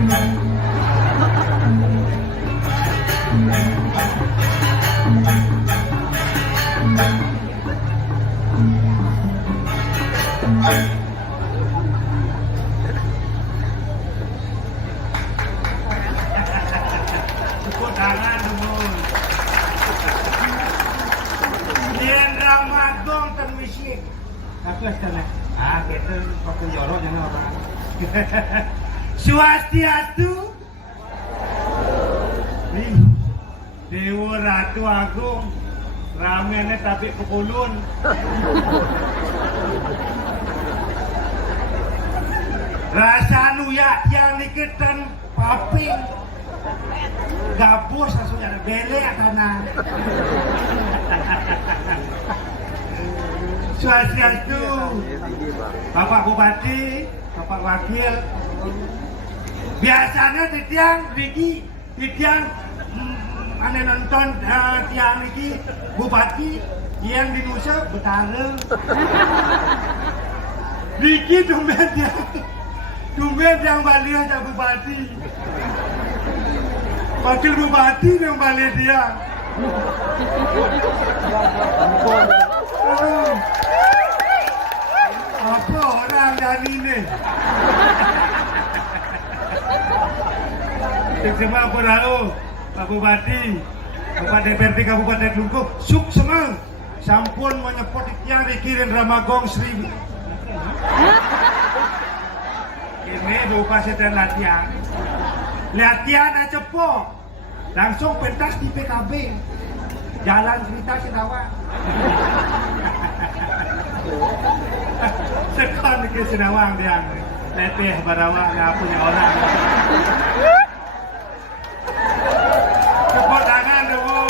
Tepuk tangan dulu. Dian Ramadong dan Wisnik. Apa sana? Kita pakai jorok jangan orang. Swastiastu. Dewa Ratu Agung. Ramennya tapi kekulun. Rasa nuyak yang diketan paping. Gabus langsung ada belek karena. Swastiastu. Bapak Bupati, Bapak Wakil. Biasanya di tiang Riki, di tiang aneh nonton tiang Riki Bupati yang di Nusa Betara. Riki tumben yang balik aja Bupati. Wakil Bupati yang balik dia. Apa orang dari ini? Semua berlalu, Pak Bupati, Bapak DPRD Kabupaten Lungkup, suk semang, sampun menyepot yang dikirim Ramagong 1000. Ini berupa setan latihan. Latihan aja cepo, langsung pentas di PKB, Jalan Cerita Senawang. Sekarang ke Senawang dia, leteh barawa nggak punya orang. Tepuk tangan dulu.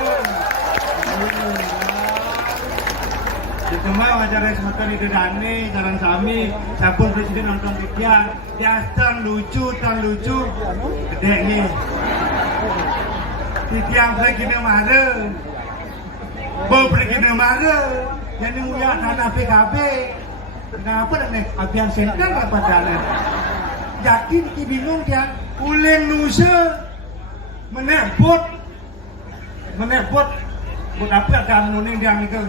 Cuma wajar semata di Dani, Jalan Sami, sampun presiden nonton tiang, dan lucu, gede nih. Tiang pergi ke mana? Bau pergi ke mana? Yang dimulia tanah PKB. Kenapa nih? Abian sentral apa dana? Jadi bingung dia, ulen nusa menebut, buat apa kan nuning dia mikir?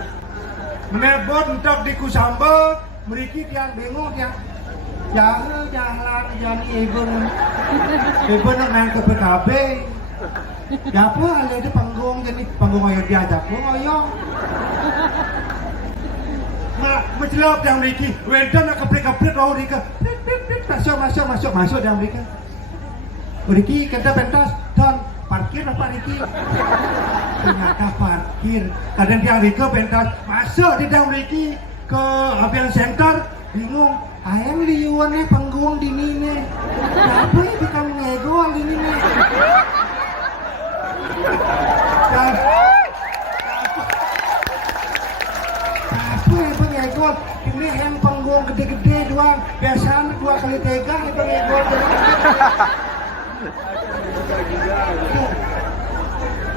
Menebut untuk dikusambut, meriki yang bingung yang jalan jadi ibu nang ke PKB. Apa ada di panggung jadi panggung ayo diajak pun ayo. Menjelap yang meriki, wedan nak keplik roh mereka. Masuk yang mereka. Meriki kata pentas, don parkir apa Riki? Ternyata parkir. Kadang dia Riki pentas masuk di dalam Riki ke Abian Center, bingung. Ayam liuannya panggung di ini. Apa yang bikin ngegol di ini? Apa yang ngegol? Ini yang panggung gede-gede doang. Biasanya 2 kali 3 itu ngegol.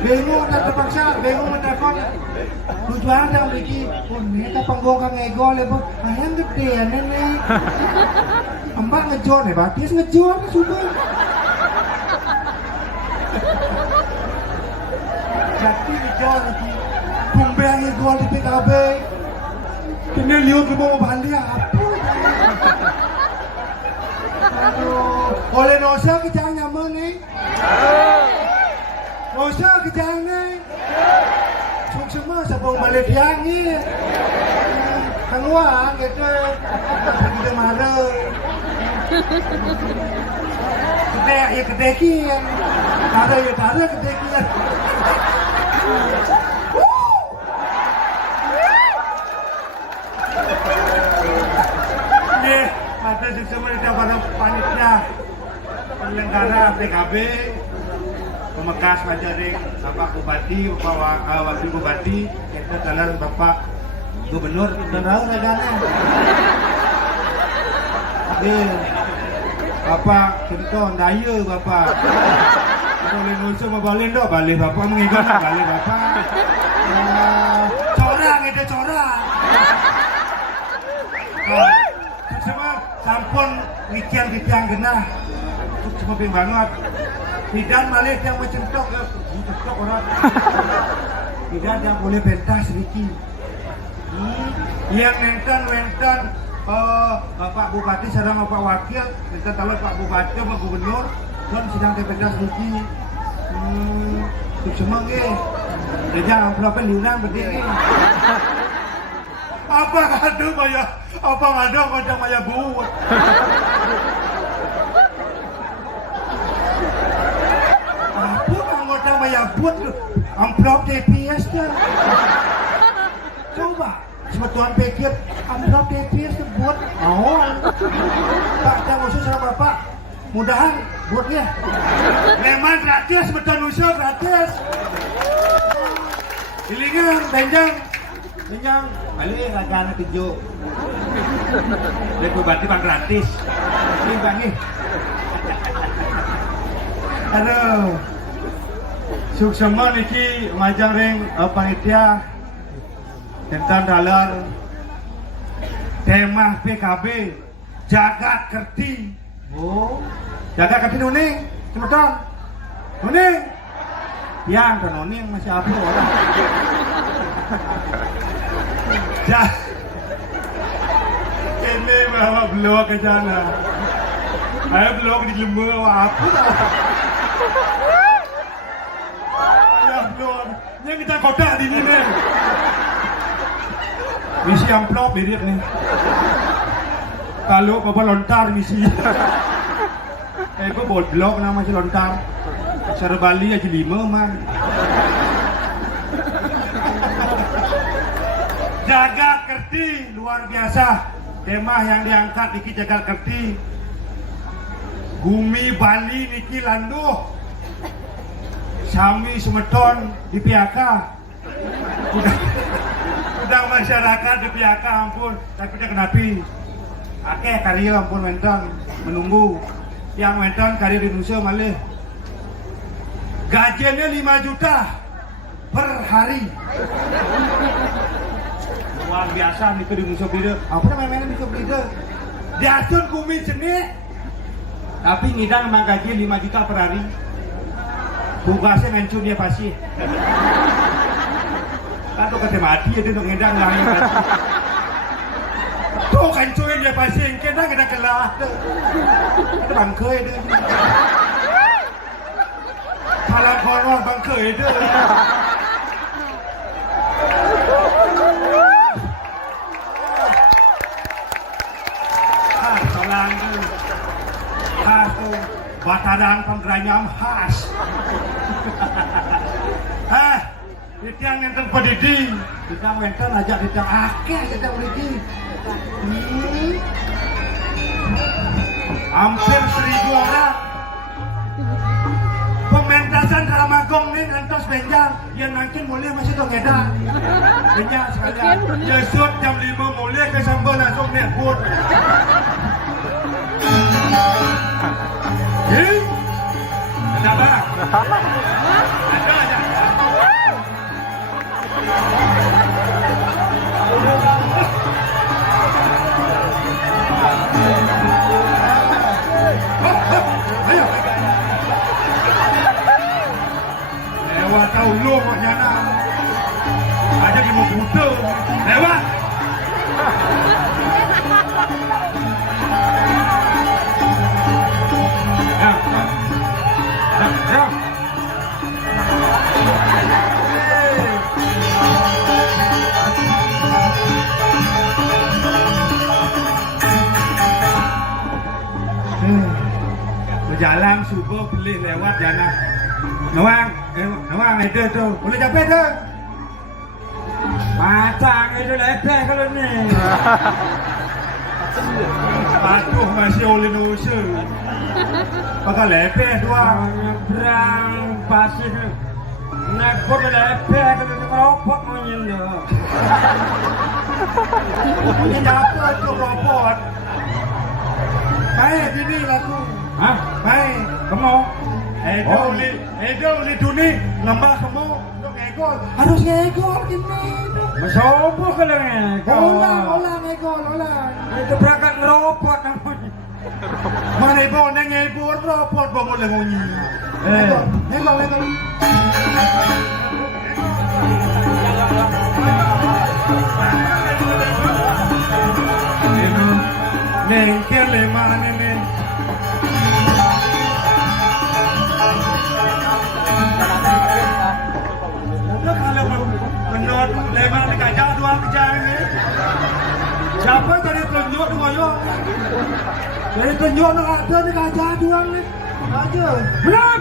Bingung dan terpaksa, bingung menelpon tujuan yang Riki. Oh mereka panggung kang ngegol ya bu. Ayam gede ya nenek. Empat ngejor nih batis ngejor sudah. Jadi ngejor Riki. Bumbeng ngegol di PKB. Ini lihat ke bawah Bali apa? Aduh, oleh Nosa kejang nyaman nih. Nosa kejang nih. Suk semua sebelum balik yang ni. Keluar gitu. Kita marah. Kedekian. Taruh kedekian. Ini ada semua di dalam panitia penyelenggara PKB. Pemekas Majaring, Bapak Bupati, Bapak Wakil Bupati, kita jalan Bapak Gubernur, dan tahu negara. Bapak Cinton, Daya Bapak. Boleh nusul mau balik dok, balik Bapak mengingat balik Bapak. Corang itu corang. Semua sampun ngician genah. cuma banget. Tidak Malik yang mencentok ya, mencentok orang. Tidak yang boleh pentas Ricky. Yang nenten Bapak Bupati sedang Bapak Wakil, kita tahu Pak Bupati Pak Gubernur, kan sedang pentas Ricky. Semua ke, dia amplop liuran berdiri. Apa ngadu maya? Apa ngadu macam maya buat? Maya buat amplop TPS nya. Coba sebetulnya pikir amplop TPS buat Pak jangan usul sama Bapak mudahan buatnya leman gratis betul usul gratis ilingan benjang balik ragana tinju dari bupati bang gratis ini bangi aduh suksema niki majang ring panitia tentang dalar tema PKB jagat kerti. Oh, jagat kerti nuning, cepetan. Nuning. Ya, kan nuning masih apa orang. Ini bawa blog ke sana. Ayo blog di lembu apa? Yang kita kotak di sini nih. Misi amplop mirip nih. Kalau bapak lontar misi. Gue buat blog nama si lontar. Cara Bali aja 5 man. Jaga kerti luar biasa. Tema yang diangkat Niki jaga kerti. Gumi Bali Niki landuh. Sami semeton di PHK udah masyarakat di PHK ampun tapi udah kenapi akeh karya ampun menton menunggu yang menton karya di Indonesia malih gajinya 5 juta per hari luar biasa nih di Indonesia beda apa namanya Indonesia beda diasun kumi seni tapi ngidang emang gaji 5 juta per hari tugasnya mencun dia pasti. Kalau kata mati dia duduk ngedang lah. Tuh kancurin dia pasti, ngedang kelah. Itu bangkai dia. Kalau korong bangkai dia. Salang tu. Tu bataran penggeranyam khas. Ditang yang pedidi, ditang wenten ajak ditang akeh ditang pedidi. Hampir 1.000 orang. Pementasan dalam agong ni ngantos benjang, yang nangkin mulai masih tu ngedang. Benjang sekalian. Yesud jam 5 mulai ke sambal langsung nekut. Ada apa? Ada aja. Lewat tahu lu nyana. Aja di mau butuh. Lewat. Jalan subuh beli lewat jana. Nawang itu tuh, boleh capek tuh. Matang itu lepeh kalau ni. Patuh masih oleh nusa. Pakai lepeh doang. Nyebrang pasir. Naik bot lepeh kalau ngerokok menyentuh. Ini apa tu robot? Baik ini laku. Hah? Baik, kamu. Edo li duni nambah kamu untuk ngegol. Harus ngegol ini. Masobo kalau ngegol. Ulang ngegol. Itu berangkat ngerobot namanya. Mana ibu neng ngegol rapot bangun le ngonyi. Nengok. Nengkel le mana neng. Udah kalau menurut lebar gajah dua kejar ini. Siapa tadi tunjuk ngoyo? Jadi tunjuk nak ada ni gajah dua ni. Aja. Benar.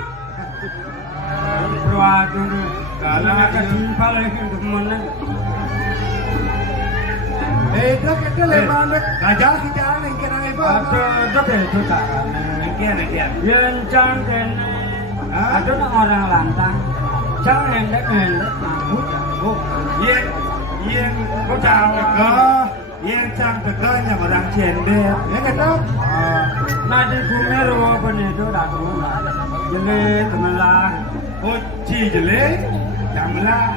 Berwadu ni. Kalau nak jumpa lagi untuk mana? Dah kita lebar gajah kita ni kena lebar. Ada itu tak? Nengkian. Yang cantik. Ada orang lantang. Jangan hendek aku. Oh, yang kau jangan yang cantik yang orang cendek. Yang kata, nanti kumeru apa ni tu dah tahu lah. Jelek, kemelah. Oh, jelek, kemelah.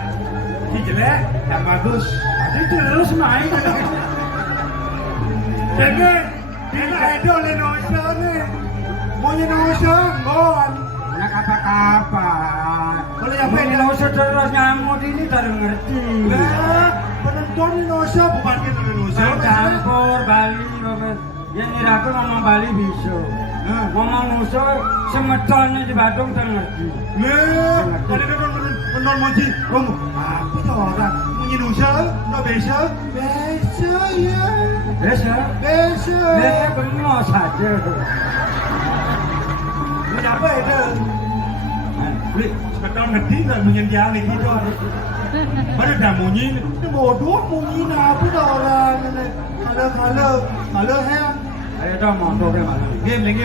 Jelek, yang bagus. Itu terus main. Jadi, kita ada oleh Nusa ni. Maunya Nusa, bon. Nak apa-apa. Kalau yang pengen Nusa terus nyamuk ini tak mengerti. Penonton Nusa bukan kita Nusa. Campur Bali, yang ni aku ngomong Bali bisa. Ngomong Nusa semetonnya di Badung tak mengerti. Kalau penonton Monji, apa tu orang? Monji Nusa, no bisa. Bisa ya. Bisa bernama saja. Apa itu? Sekarang ngerti tak menyenjang ni kita. Mana dah munyi? Bodoh munyi nak apa dah orang ni? Kalau hem. Ayo dah montok ke mana? Game lagi.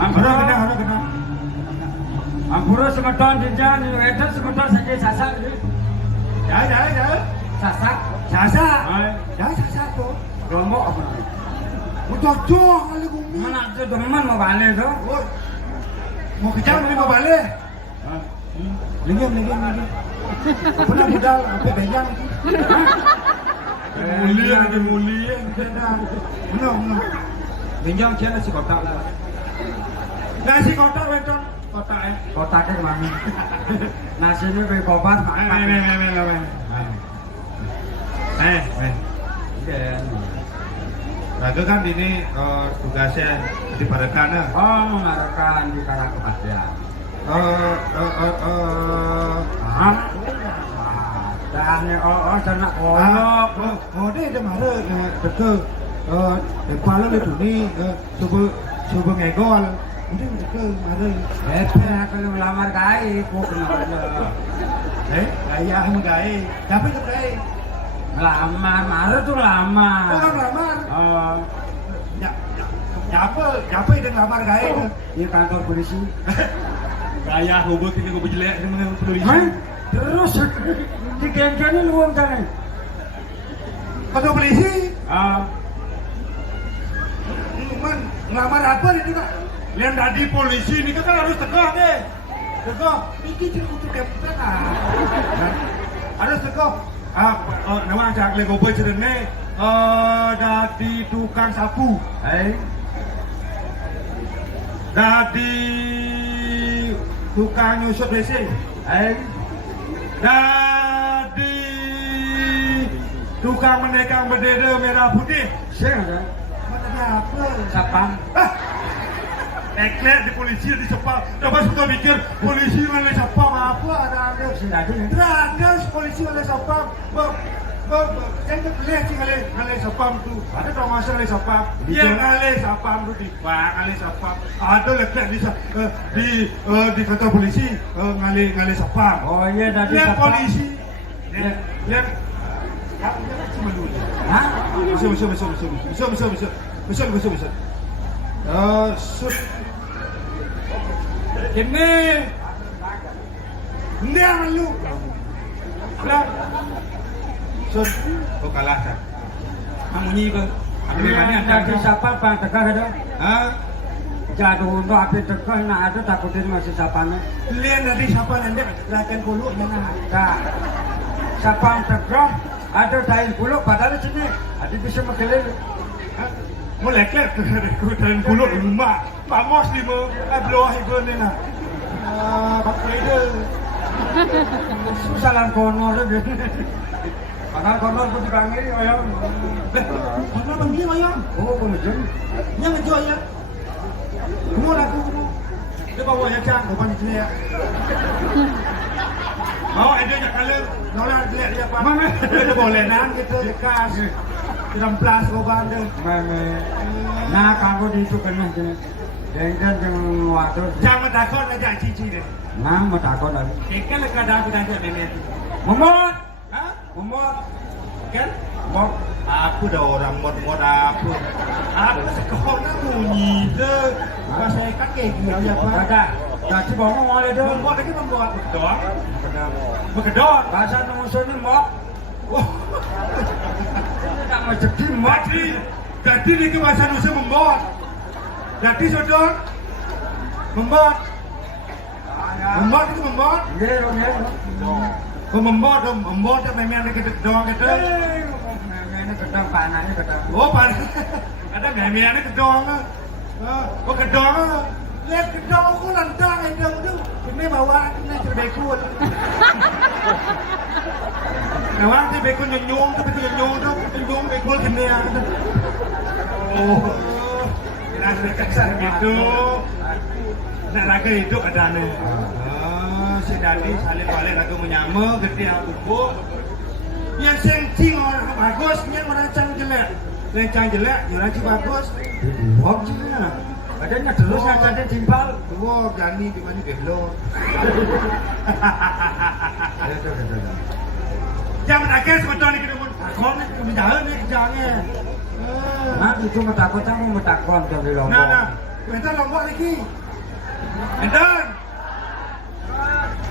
Ampura kena. Ampura semeton jenjang, itu semeton saja sasak. Dah. Sasak. Dah sasak tu. Rombok apa? Cocok kali bumi. Mana ada teman mau balik tu? Mau kejam ni mau balik. Lagi. Apa nak modal? Apa bejang? Mulia. Mana? Bejang dia nasi kotak lah. Nasi kotak betul. Kotak ke mana? Nasi ni beri kopat. Raga kan ini tugasnya di Parekan. Mengarahkan di Karang Kepastian. Dan sana dia ada marah dekat depan itu ni coba ngegol. Dia dekat marah. Kalau melamar gay, kau kenal. Gaya sama gay. Tapi tu gay. Melamar, marah tu lamar. Orang lamar. Siapa yang lamar gay? Di kantor polisi. Gaya hubung kita kau berjelek dengan polisi. Terus di geng-geng ni luang kan? Kantor polisi? Ngelamar apa ni tak? Yang tadi polisi ni kan harus tegak deh. Tegak. Ini cerita untuk kapten harus tegak. Nama cak lego bercerita ni dari tukang sapu. Dari tukang nyusut WC. Dari tukang menekang bendera merah putih. Siapa? Mana apa? Sapam. Ekler di polisi di Sepang. Dapat suka mikir polisi oleh Sepang apa ada polisi oleh Sepang. Saya tak lihat sih oleh Sepang tu. Ada tak masa oleh Sepang? Yang oleh Sepang tu di Pak oleh Sepang. Ada lekat di kantor polisi oleh Sepang. Oh iya dari Sepang. Polisi. Lihat. Hah? Besar. Ini yang lu. Oh kalah kan? Munyi ke? Ada siapa bang tegak ada? Jatuh untuk api tegak nak ada takutin masih siapanya. Lihat nanti siapa nanti gerakan kuluk jangan ada. Siapa tegak ada dain kuluk padahal sini ada bisa makelele. Moleknya dan bulu rumah, Pak Mos di bawah itu nih nah. Pakai itu. Salah kono deh. Bakal kono pun dipanggil ayam. Kono panggil ayam. Oh, pengejem. Nya ngejo ya. Kamu laku kamu. Dia bawa ya cang, bukan sini ya. Mau ada jak kalau nolak lihat dia apa. Dia boleh nang gitu bekas. Dalam plas lubang tu. Nah, kamu di itu kena je. Jangan jangan waktu. Jangan takut aja cici deh. Nah, mau takut lagi. Ikan lekat dah kita je nenek. Momot, hah? Momot, kan? Momot. Aku dah orang mod aku. Aku sekolah bunyi tu. Pas saya kakek dia apa? Ada. Jadi bawa oleh tu. Momot lagi membuat bekedor. Bekedor. Bahasa Indonesia ni mok. Tak mau jadi mati. Jadi ni bahasa Indonesia membuat. Jadi saudara membuat. Membuat itu membuat. Membuat dan memang ada kita doang kita. Memang kedong panahnya kedong. Oh panah. Ada memang ada kedong. Oh kedong. Lihat kedong aku lantang itu tu. Ini bawa ini cerbekul. Kawan tu bekul nyung tu betul nyung bekul kena. Oh. Nak kasar gitu. Nak raga hidup ada ni. Si Dadi salin balik lagu menyama gede aku. Yang sencing orang bagus, yang merancang jelek. Rancang jelek, yang rancang bagus. Bok juga. Badannya terus yang ada timpal. Oh, gani di mana belok. Jangan agak sebetulnya kita pun. Kau ni kebijakan ni kerjanya. Nah, itu metakut kamu metakut kalau di Lombok. Nah, kita Lombok lagi. Enten.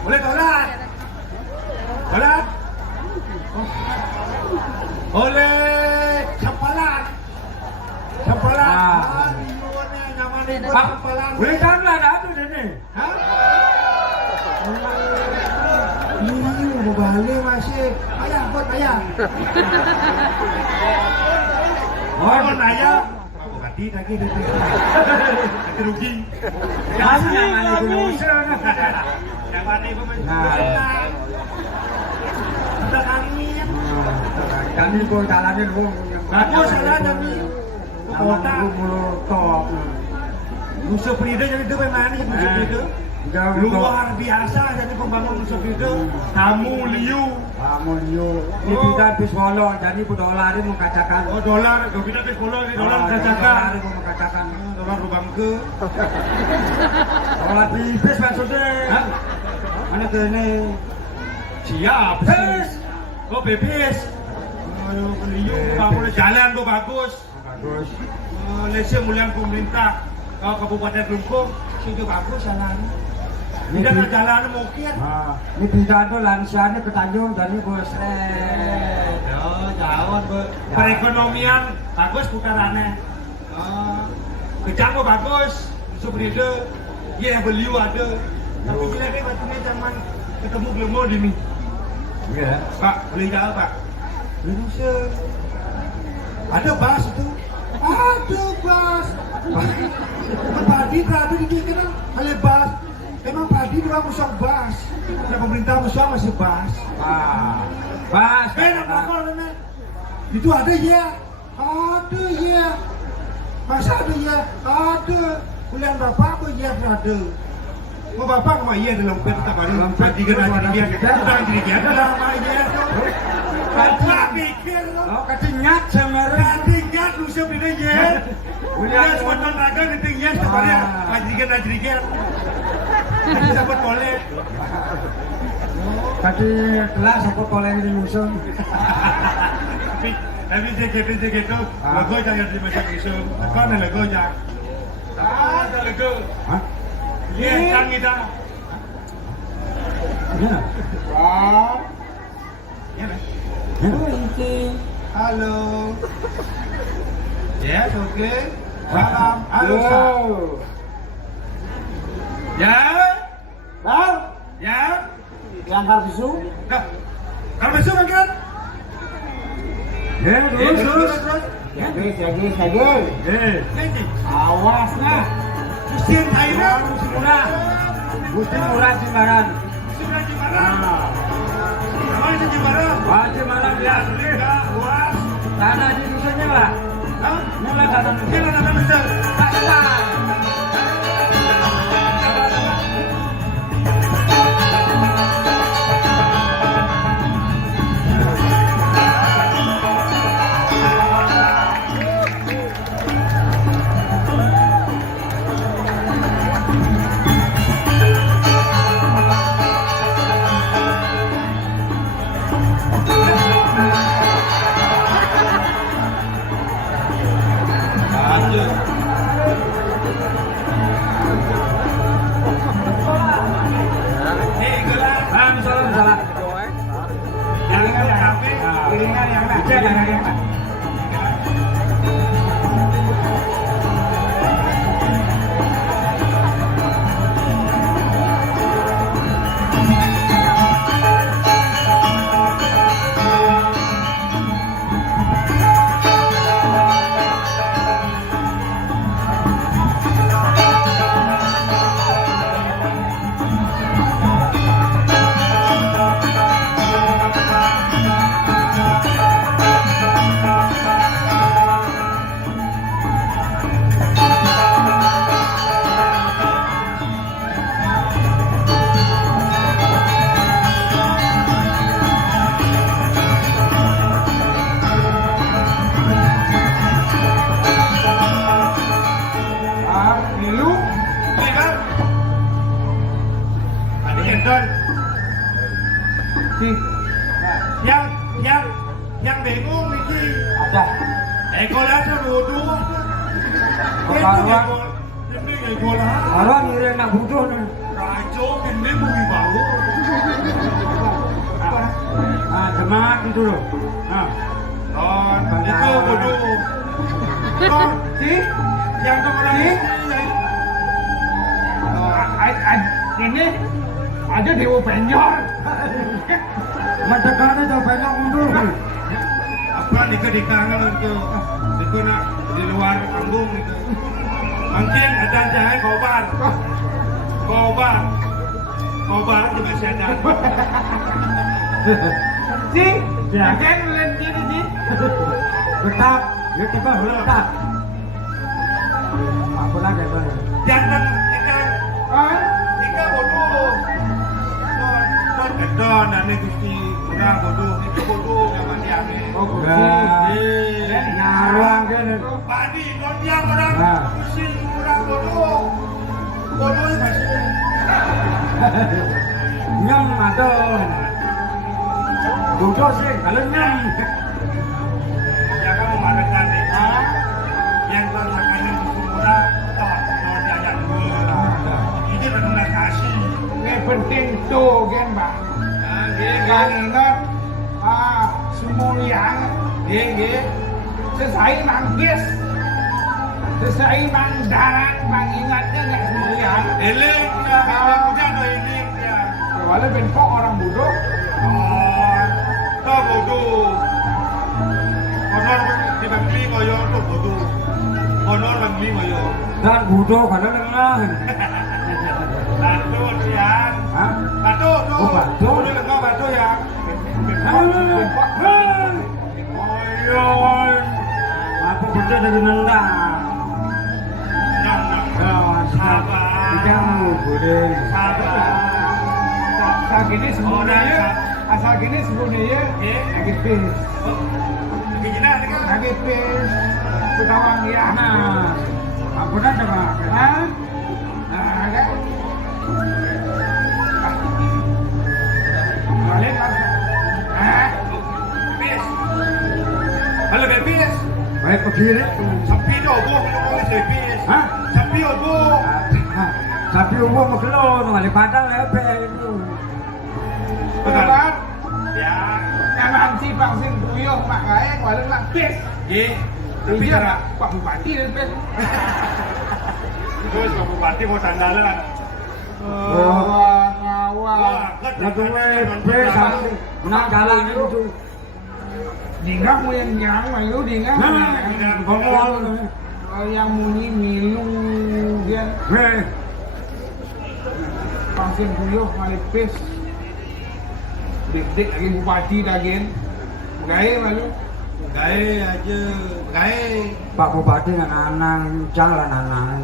Boleh tolak. Tolak. Boleh campalan. Campalan. Nyaman ni campalan. Boleh campalan dah tu ni. Hah? Ini mau balik masih. Ayah, buat ayah. Oh, ayah. Tadi lagi. Tadi rugi. Masih jangan itu. Jangan ibu menang. Sudah kami pun jalannya dulu. Aku salah kami. Kota mulu top. Musuh Frida jadi itu memang ini musuh Frida. Luar biasa jadi pembangun musuh Frida. Kamu Liu. Di kita habis bolong jadi dolar ini mengkacakan. Oh dolar, kita habis bolong ini dolar mengkacakan. Dolar lubang ke. Dolar bibis maksudnya. Mana ke ini? Siap. Bebis. Oh bebis. Liu, kamu jalan kok bagus. Malaysia mulian pemerintah Kabupaten Kelungkung situ bagus jalan. Tidak ada jalan mungkin. Ini bidang tu lansianya ke Tanjung dan ini bosret. Jauh. Perekonomian bagus putarannya. Kejang kok bagus. Subrida, ya beliau ada. Tapi bila ni batunya zaman ketemu Gelemo di ni. Ya. Pak, boleh jawab Pak. Indonesia. Ada bas itu. Ada bas. Padi berada di sini kan oleh bas. Emang padi dua musuh bas. Ada pemerintah musuh masih bas. Bas. Enak bakal ni. Itu ada ya. Ada ya. Masa ada ya. Ada. Bulan bapak pun ya ada. Mau bapak mau iya dalam peta tak baru. Padi kena jadi dia. Kita jadi dia. Dalam iya. Bapak pikir. Oh ketinggat semerah. Ketinggat musuh bila ya. Bulan sebentar raga ketinggat sebenarnya. Padi kena. Tadi dapat kolek. Tadi kelas dapat kolek di musuh. Tapi segitu. Lagu jangan di macam musuh. Kau ni lagu jangan. Ada lagu. Hah? Ya, canggih dah. Ya. Wow. Ya. Halo. Yes, okay. Salam. Halo. Ya. Bang. Ya. Yang karbisu. Dah. Karbisu kan? Ya, terus. Siagi. Ini. Awas nah. Musim Thailand. Musim murah. Musim murah Jimbaran. Musim Jimbaran. Nah. Mana Jimbaran? Wah, Jimbaran ya. Enggak, luas. Tanah di dusunnya lah. Hah? Mulai datang. Kita datang besar. Pasar. Yang bingung Niki. Ada. Ekolase bodoh. Karuan. Ini ekolase. Karuan ngiring nak butuh nih. Rajo ini bumi bau. Semangat itu loh. Itu bodoh. Yang kemarin ini ada Dewa Penyor. Mendekatnya Dewa Penyor mundur. Apa di kangen itu nak di luar kampung itu. Mungkin ada jahe kobar juga sadar. Jangan len ini. Tetap, ya tiba tetap. Apa lagi itu? Jangan ikan bodoh. Don kedon dan itu kurang bodoh. Itu bodoh yang diambil. Oh, nyaruang kan. Padi don yang orang pusing kurang bodoh. Bodoh masih. Nyam ada. Bodoh sih kalau nyam. Jangan memarahkan nih. Yang tantangannya itu murah. Ini benar kasih. Ini penting tuh kan Pak. Kan ingat semuliang. Sesai manggis. Sesai mandaran mengingatnya nggak semuliang. Eling ya, punya do eling ya. Walau benpok orang bodoh. Kau bodoh. Honor di bangli ngoyo tuh bodoh. Honor bangli ngoyo. Dan bodoh kadang lengah. Batu siang. Batu tuh. Oh, batu. Udah lengah batu ya. Oyon. Apa benda dari nendang? Sabar. Kamu boleh. Sabar. Asal gini sebenarnya lagi pis. Begini kan? Lagi pis. Putawang ya. Nah, apa dah coba? Agak. Balik Pis. Halo Pis. Baik pergi deh. Sapi dobo ngomong pis. Hah? Sapi dobo. Sapi umum magelon, ngali padang lepe itu. Benar. Ya. Emang si Bang Sing Buyung mak kae balik nak pis. Nggih. Tapi Iya, cara Pak Bupati dan pis. terus Pak Bupati mau sandalan. Ngawal. Lagu lepe sampai menang jalan itu. Dinggang mo yang malu dinggang. Nah, bongol. Yang muni milu dia Heh. pasien buyuh malipis. Dik lagi bupati dagen. Gaya malu. Gaya aja, gaya. Pak Bupati nanang jalan nanang.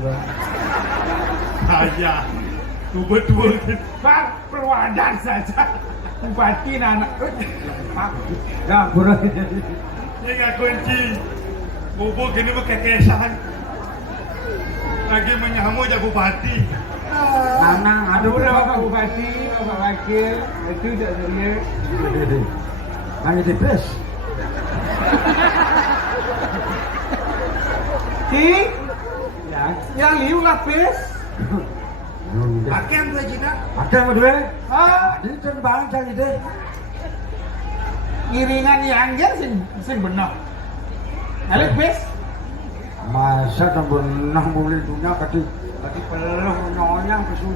Ayah, betul. Pak perwadan saja. Bupati anak. Ya, buruk. Ini nggak kunci. Bubuk ini kekesan. Lagi menyamuk jadi bupati. Nanang, aduh, Udah Bapak Bupati, Bapak Wakil, itu tidak serius. Hanya di bus. Ki, Ya. yang liu lah pes. Pakai yang Cina. Ada apa dua? Ah, Ini kan bang cari deh. iringan yang dia sing benar. Nalik pes. Masa kan benang boleh dunia kati pelong nyonyang kesu.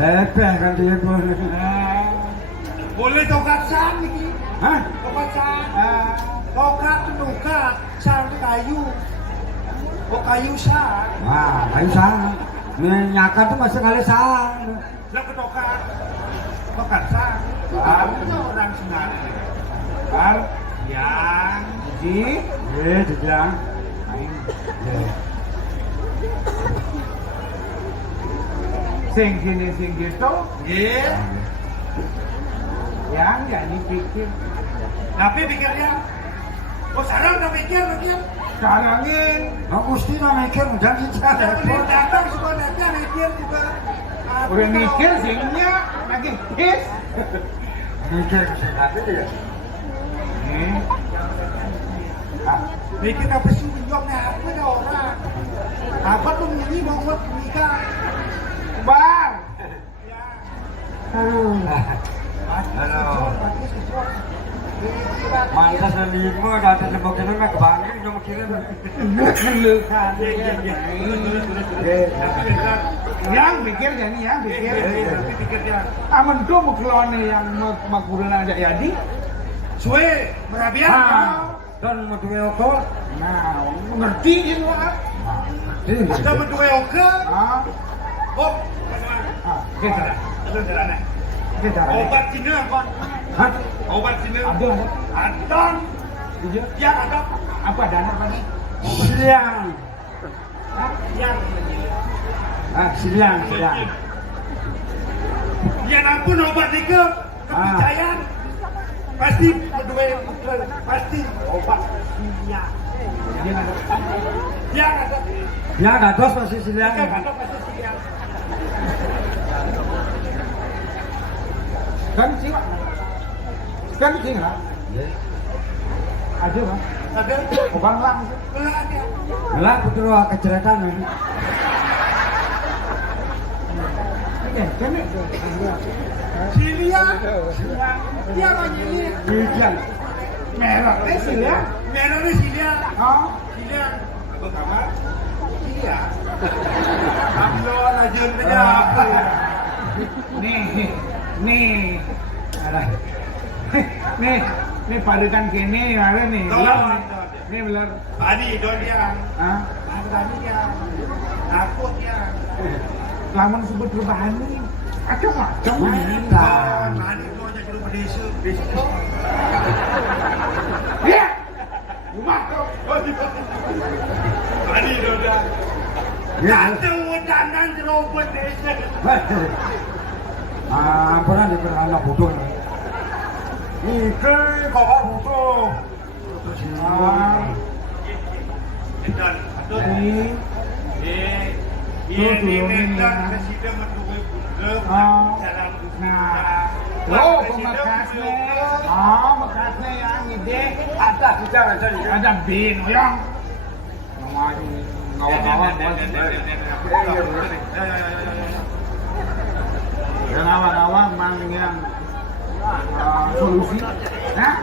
Lepeh kan dia boleh. Boleh tokat sang ini. Hah? Tokat sang. Tokat nuka sang di kayu. Oh kayu sang. Wah, kayu sana. Menyakat tuh masih kali sana. Lah ke tokat. Tokat sang. Kamu orang senang. Bar, Yang ji, Dibilang. sing gini sing gitu, Ye. yang jadi pikir. Tapi pikirnya. Oh sekarang udah pikir. Karangin, Nggak mesti nak mikir, jangan Ada repot. datang sebenarnya mikir juga. udah mikir singnya lagi pes. Mikir tapi dia. Mikir apa sih minjoknya apa ada orang. Apa tuh ini mau buat nikah. Bar, Halo. Mantas na lima, dati na magkirin na kabangin, na magkirin. Lukan. Yang pikir jadi yang pikir. Tapi pikirnya. Aman tuh muklone yang makuran ada jadi. Suwe merabian. Dan madue oko. Nah, mengerti ini lah. Kita berdua oke. Ah, Oh, kita, itu jalan. kita. Obat Cina kon. Hah? Obat Cina. Ada, Ada. ada. Yang ada. Apa dana tadi? Siliang. Yang. Siliang. Yang ampun obat itu kepercayaan. Pasti berdua pasti obat Cina. Dia ada. Yang ada. Ya, ada dos masih siliang. Yang ada pasti Cina. Kan sih, Pak. Kan sih lah. Ada kan? Ada. Bukan lang. Ada. Lah, betul kejelekan ini. Kan Cilia. Dia apa ini? Siliang. merah sih ya. Merah ni Cilia. Oh, Cilia. Apa kabar? Cilia. Abdul Ajun punya. nih, nih padukan kini ada nih. Nih belar. Tadi don dia. Ah, Tadi dia. Takut dia. lamun sebut perubahan nih. Macam-macam. Tadi tu aja kira pedesa. Ya. Rumah kau. Tadi don dia. Ya. Kata wadanan jeruk pedesa. Pernah diperhana bodoh. Ikan kau bodoh. Dan Ini ini medan presiden menduwe bunga dalam nah, pembekasnya, bekasnya yang ide Ada bicara tadi. ada bin, yang ngawang-ngawang, ngawang-ngawang, mang yang solusi, nah,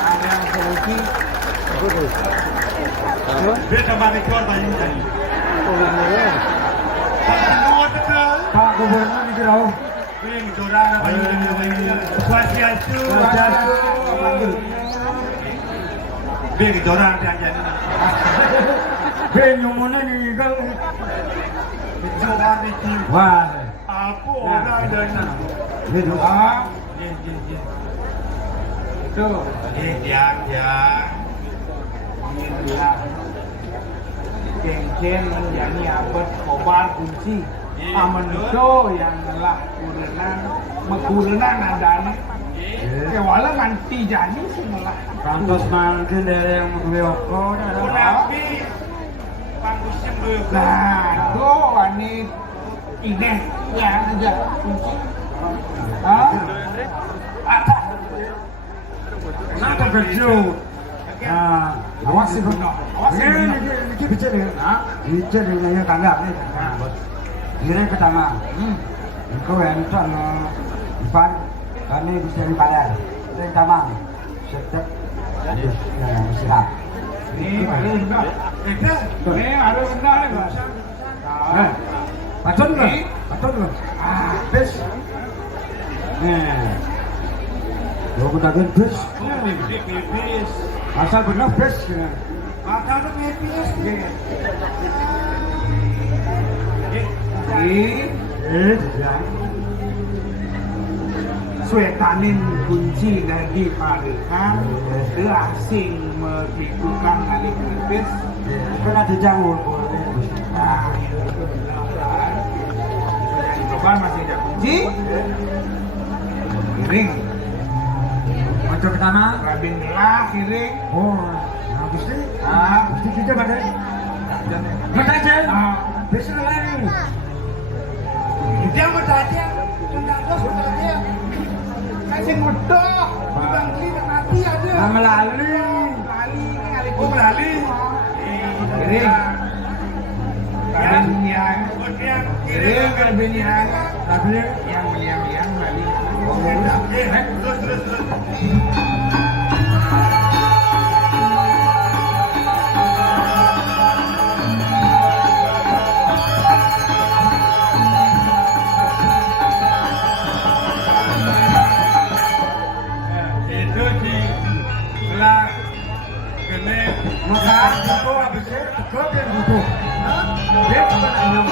ada yang solusi. dia kembali keluar bayi tadi. Semua betul. Pak Gubernur di Jerau. Wih, dorang apa ini? Swastiastu. Wih, dorang jangan. Wih, nyumune nih kan. Coba nih. Wah. Apa orang ada? Ini doa. Itu Yang. inilah ceng-ceng menjadi abad kobar kunci amendo yang telah kurenan adanya kewala nganti jadi semelah Kantos mangkin dari yang mengeoko. Nabi panggusim dulu. nah itu ini ide ya aja kunci Nada kerja. Nah, awas sih benar. Awas sih benar. Ini bicara nih. Bicara dengan tanggap nih. Ini pertama. Itu yang itu depan. Kami bisa dibayar. Itu yang pertama. Sedap. Siap. ini ada enggak ini ada enggak nih mas Pacon ke? Pacon ke? Bis. Yo kudagen bis. Bis. Asal bener bis. Maka lu bis. Ya. Suetanin kunci dari parikan itu asing melakukan kali bis Kan ada jangur. nah itu benar kan yang coba masih ada kunci kiring Macam pertama. rabin belah kiring Oh, nah gusti. Gusti kita pada. Mata aja. Bis lari. Dia mau tanya. Tentang bos mau tanya. kasih medok Bang Cina mati ada. Nama lali. lali ini kali Oh, beralih. kiring rabin yang Kemudian kiring rabin yang Tapi yang lali Terus. Itu di sebelah kene maka aku habis itu cukup yang butuh. Dia sebenarnya.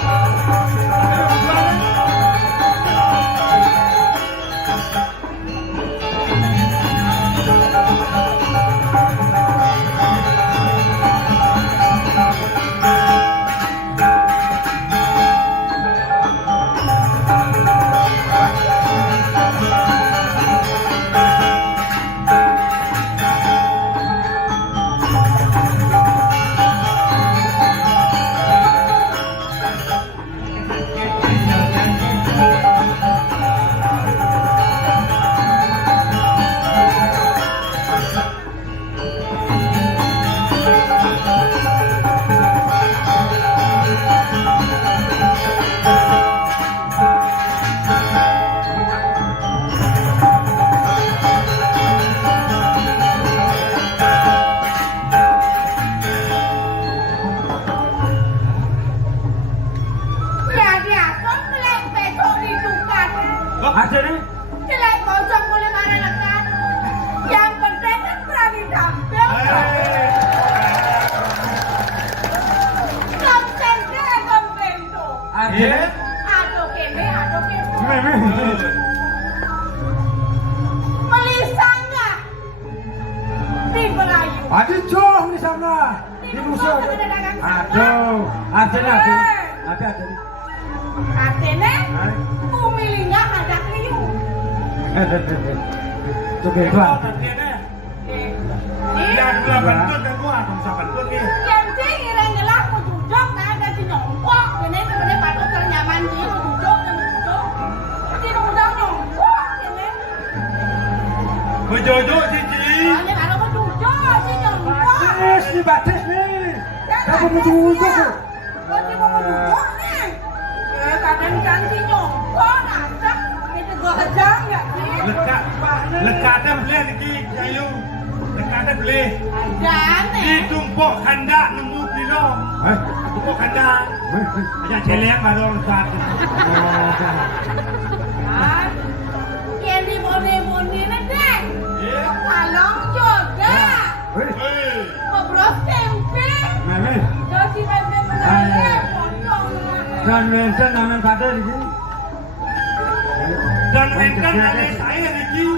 Ada nih. Jelek bocok boleh marah kan? Yang penting kan berani tampil. Komplain tuh. Ada. Aduh kene. Meme. Melisa nggak? Di Melayu. Ada jauh di sana. Di musuh. Aduh. Ada. Katene, umilinya ada kriu. Coba itu. Yang dua bentut kan gua bisa bentut nih. Yang sih ngira-ngira aku duduk, nah ada di nyongkok. Ini sebenarnya patut ternyaman sih, aku duduk. Di nunggang nyongkok, ini. Bejojo cici. Soalnya kalau aku duduk, sih nyongkok. Batis nih, batis nih. Kamu mau duduk? Berarti mau duduk nih. Kadang ganti nyongkok, ada. Itu gua hajang ya sih. Lekatnya beli lagi, Ayu. Lekatnya beli. Hajang Di nih. tumpuk kanda nemu kilo. Tumpuk kanda. Aja celeng baru lekat. Kan? Yang diboni-boni deh. Iya. Kalong juga. Hei, Ngobrol tempe. Meme. Kasih tempe benar potong. Dan Vincent namanya Kader iki. Dan Wendel dari saya Ricky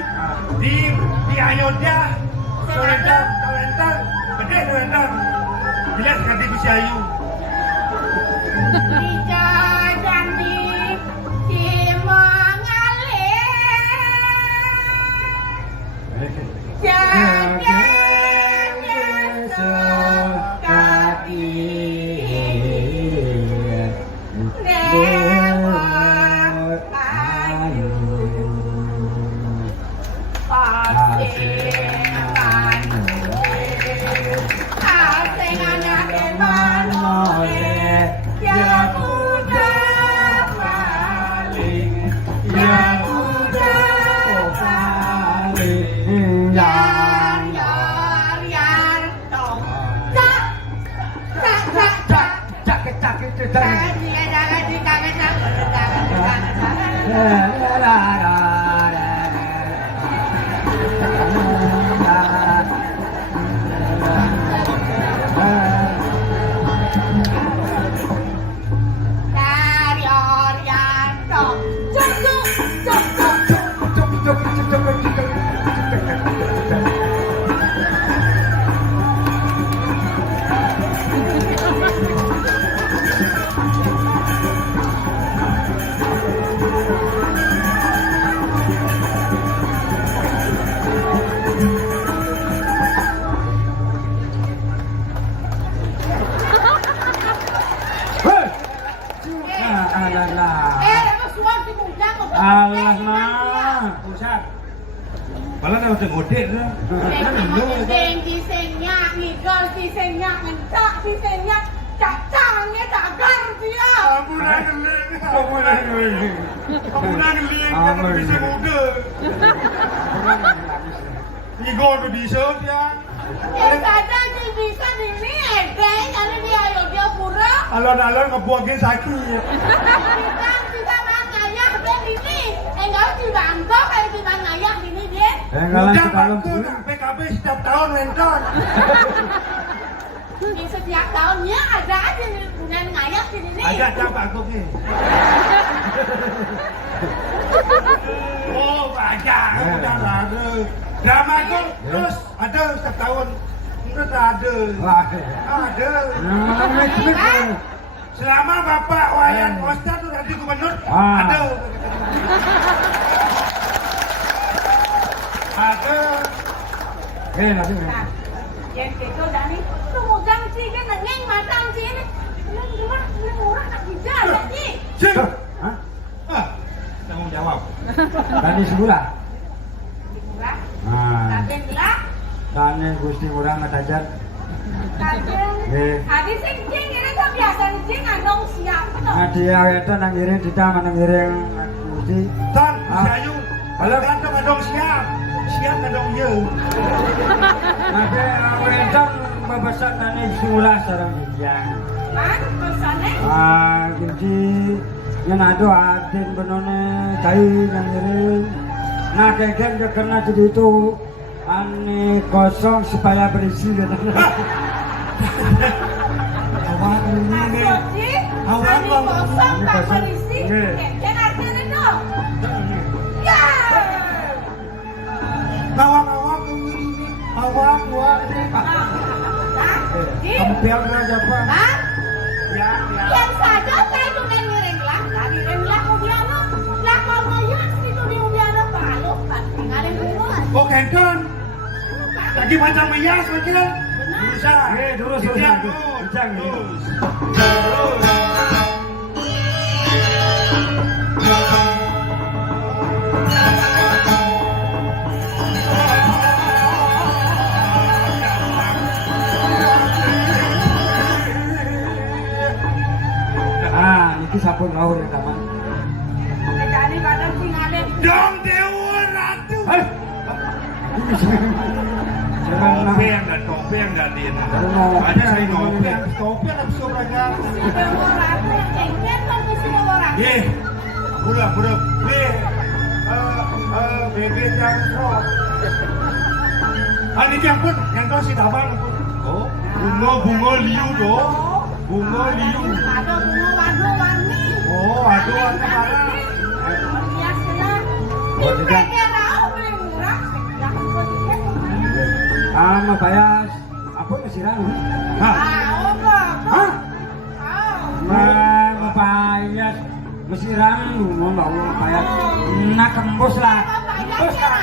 di Ayodhya. Wendel, gede Wendel. Jelas ganti Gusti Ayu. Dijajani Simangale. Jaganya sekali. Dewa Ayu. Pasengan. Pasengan Manole. Ya udah paling. Ya udah paling. Yar yar dong. Cak. Alah nah. Pusat. Malah udah ngode tuh. Disenyak, ngigol, disenyak, ngencak, disenyak, cacangnya cagar dia. Ambunan geling. Kan bisa muda. Igo udah bisa dia. Ya saja sih bisa ini edeng karena dia Ayodhya Pura. Alon-alon ngebuangin sakit. Kita mangaya ben ini. Enggak di Bangkok kayak di mangaya ini dia. Enggalan Udah sekalung bangku PKB setiap tahun mentor. Di setiap tahunnya ada aja nih punya ngayak di sini. Ada bangku nih. Oh banyak, udah ada. Drama itu terus ada setiap tahun. Enggak ada. Ada. Selama Bapak Wayan Kosta tuh nanti gubernur ada. Ada. Nanti. Nah, yang itu Dani, lu mau sih kan nengeng matang sih ini. Lu murah tak bisa ada sih. Cing. Hah? Ah, tanggung jawab. Tadi sebulan. Murah. Nah, Kagen lah. tanya Gusti kurang ngetajar. Kagen. Nggih. Habis sing cing ini kan biasa cing andong siap betul. Nah dia itu nanggiring kita menanggiring Gusti. Tan, Sayu. Kalau kantong adong siap. Siap adong ye. Nah dia itu babasan tanya sebulan sarang jenjang. Kan pesannya Ah, Gusti yang ada aden benone kai nanggiring. Nah kegen karena jadi itu ane kosong supaya berisi gitu. Awak ini. masuk sih. Awak Ani kosong tak berisi. Nggih. Keken artinya dong. Ya. Awak ini. Awak ini. Kempel aja Pak. Hah? Ya, ya. Yang saja saya juga ngiring lah. Tadi ngiring Ubiano. Lah kalau ngayas itu di Ubiano kalau tinggalin dulu. Oh kenton. Lagi macam meyas lagi kan? Bisa. Terus. Bijang. Ah, ini sabun laur yang taman. Jadi kadang tinggalin. Dong Dewa Ratu. Hei. Topeng dan din. Ada saya topeng habis orang. Si Dewa Ratu yang cengken kan si Dewa Ratu. Ye. Budak. Ye. bebek yang rock. Ini yang pun yang kau si dapat pun. Oh, bunga liu do. Bunga liu. Ada bunga warna-warni. Oh, aduh warna merah. Biasalah. Ini tahu beli murah. Ano bayas? Apa mesiran? Hah? Hah? Bayas mesiran lu mau bayas. Nak kembus lah. Kembus lah.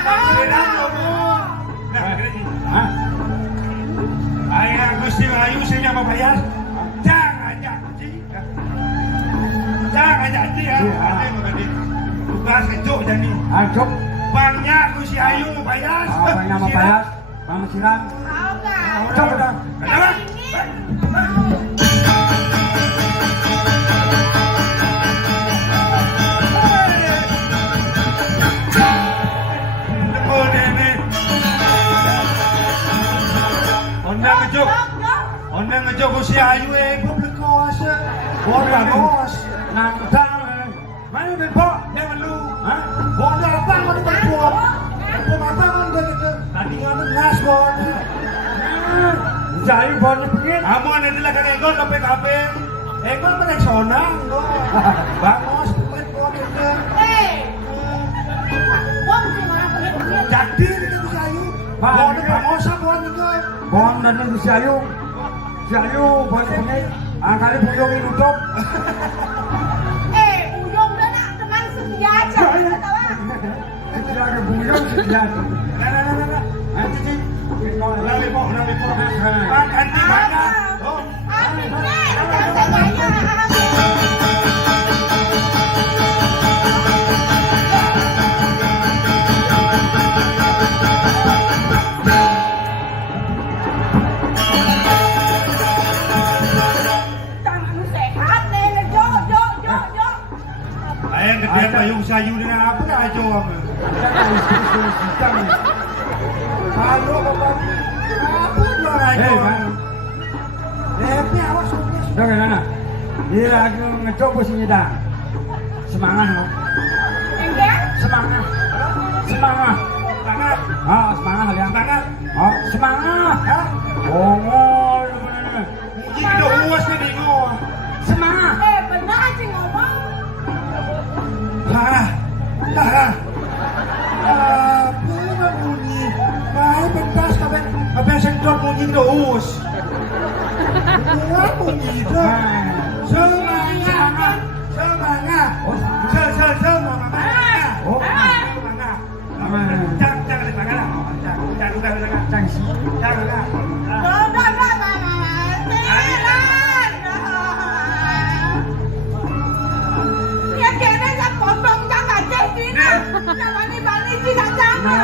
Hah? Ayah Gusti Ayu saya mau bayar. Jangan janji. Jangan janji ya. Ada menjadi tugas kejuk jadi. Ajok. Bangnya Gusti Ayu mau bayar. Bangnya mau bayas. Bang mesiran. Coba dah. Kenapa? Onda ngejok Gusti Ayu publik kos. Onda kos. Nantang. Mana bepok? Dia melu. Hah? Onda apa mau berbuat? Apa mau gitu? Tadi ngamu ngas bon. Jayu bon pengin. Kamu ada di lakan engkol KPKP. Engkol menek sonang do. Bangos pemain bon itu. Jadi kita Gusti Ayu. Bon bangos bon itu. Bon dan Gusti Ayu. Jayu bon pengin. Angkali buyong inutup. Buyong dah nak teman setia aja. Tidak ada buyong setia. Nah. Nanti Lali po. Makan di mana? Oh. Amin deh, jangan saya. Ayang gede payung sayu dengan apa aja om? Halo bapak. Apa jual aja? Ini awas sudah. Jangan nana. Dia lagi ngecoba sini dah. Semangat lo. Enggak? Semangat. Semangat. Semangat. Ah semangat kalian. Semangat. Oh semangat. Hah? Oh. Muji udah puas nih dingo. Semangat. Benar aja ngomong. Hah? Apa bunyi? Baik pentas kabeh sedot bunyi terus. Buat bunyi itu. Semangat. Oh. Semangat. Oh. Semangat. Jangan di tangan lah. Jangan sih. Jangan lah. Jangan dibalik tidak jangan.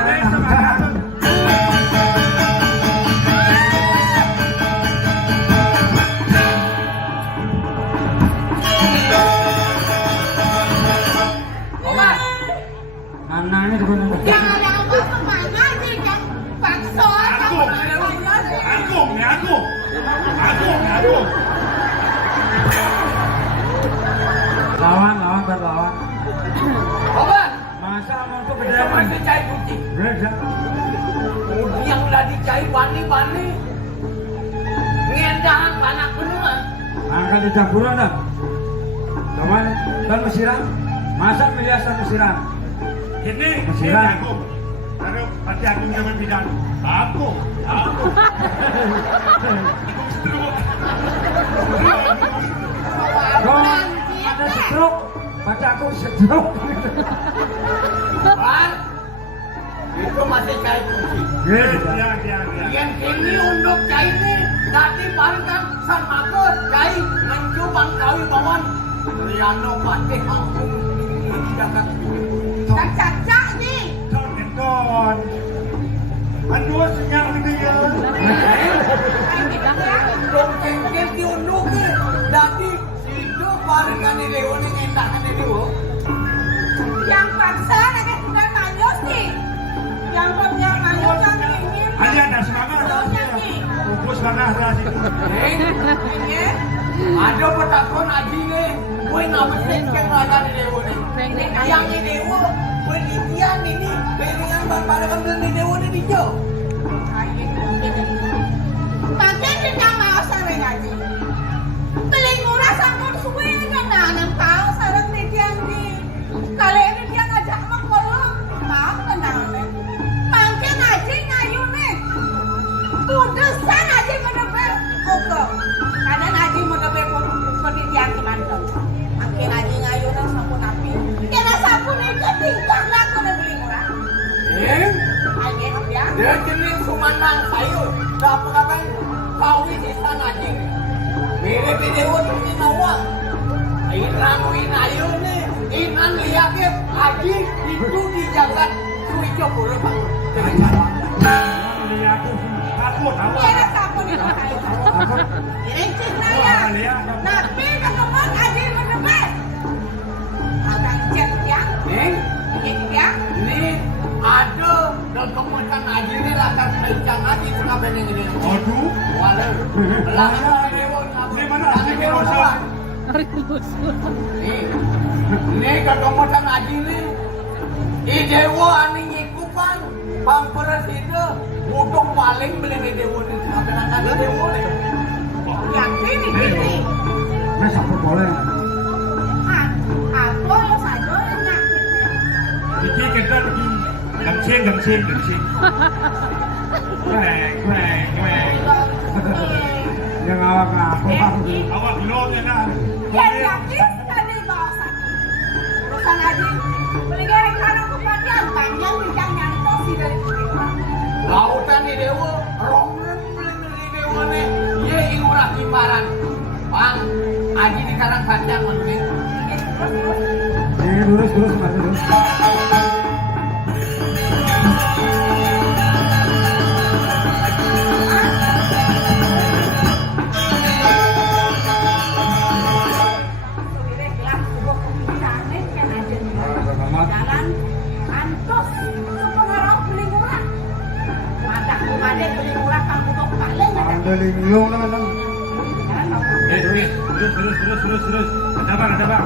Nana ini juga nana. Jangan yang apa semangat sih, yang paksa. Aku. Lawan berlawan. Obat, Masa mau tuh kita gede masih cai putih. Beda. Yang udah dicai bani-bani. Ngendahan panak benuan. Angkat di campuran dah. Cuman dan mesiran. Masa miliasan mesiran. Ini Mesiran. aku. Taruh hati aku jangan bidan. Aku. Kau ada stroke. Baca aku stroke. Pan, itu masih cai putih. Beda. Yang kini untuk cai ini, tadi parikan sama aku cai mencubang kawi bawang. Riano pati aku ini dapat. Cacak ni. Don. Anu senyap ni dia. Dong kengkel diunduk ke, tadi situ parikan ini lewan yang endakan ini wo. Yang paksa nak sudah manyos ni. Yang manyos yang ini. Ada ada semangat ada. Fokus mana ada sih. Ini. Ada petakon aji ni, kau nak mesti kan ada ni lewan ni. Yang ini wo, penelitian ini dengan pada kembali dewa di hijau. Makin kita mau sering aja. Beli murah sampun suwe kan nanam tahu sarang tiang di. Kali ini dia ngajak mengkolong, mau tenangnya. Makin aja ngayu nih. Kudusan aja menebel koko. Kadang aja menebel seperti tiang kemantau. Makin aja ngayu nih sampun api. Kena sampun itu tingkah lah kena beli murah. Aja ya. Dia jenis sumandang sayur. Apa-apa kawin di sana aja. Mirip di dewa tuh nawang. Iramuin ayo nih. Iman lihatnya aji itu dijaga suico boleh bang. Lihat takut awak. Kena sampun itu ayo. Ini cintanya. Nabi ketemu aja menebel. Akan cek ya. Ya. Nih ada dan kemudian aji ini latar pencang aji tengah beneng ini. Aduh, Walau belakang dewa di mana asli Rosa? Nih kemudian aji ini. I dewa ani ngikupan pamperes itu butuh paling beli di dewa di tengah beneng aji dewa nih. Yang ini. Nah, sampai boleh. Aku lo saja enak. Iki kita lagi gengcing. Kueng. Yang awak ngaku aku. Awak bilangnya kan. Ya yakin sekali bawa sakit. Urusan aja. Beli gereng karang kepanjang panjang bijak nyantos sih dari mereka. Lautan di dewa rongen beli di dewa nih. Ye ingurah timbaran. Bang, aji di karang panjang menurut. Lurus, lurus. Jalan antos sepengaruh beli murah. Mata kumaden beli murah kamu tuh paling ada. Ada linglung lah kan. Jalan mau. Terus. Ada bang.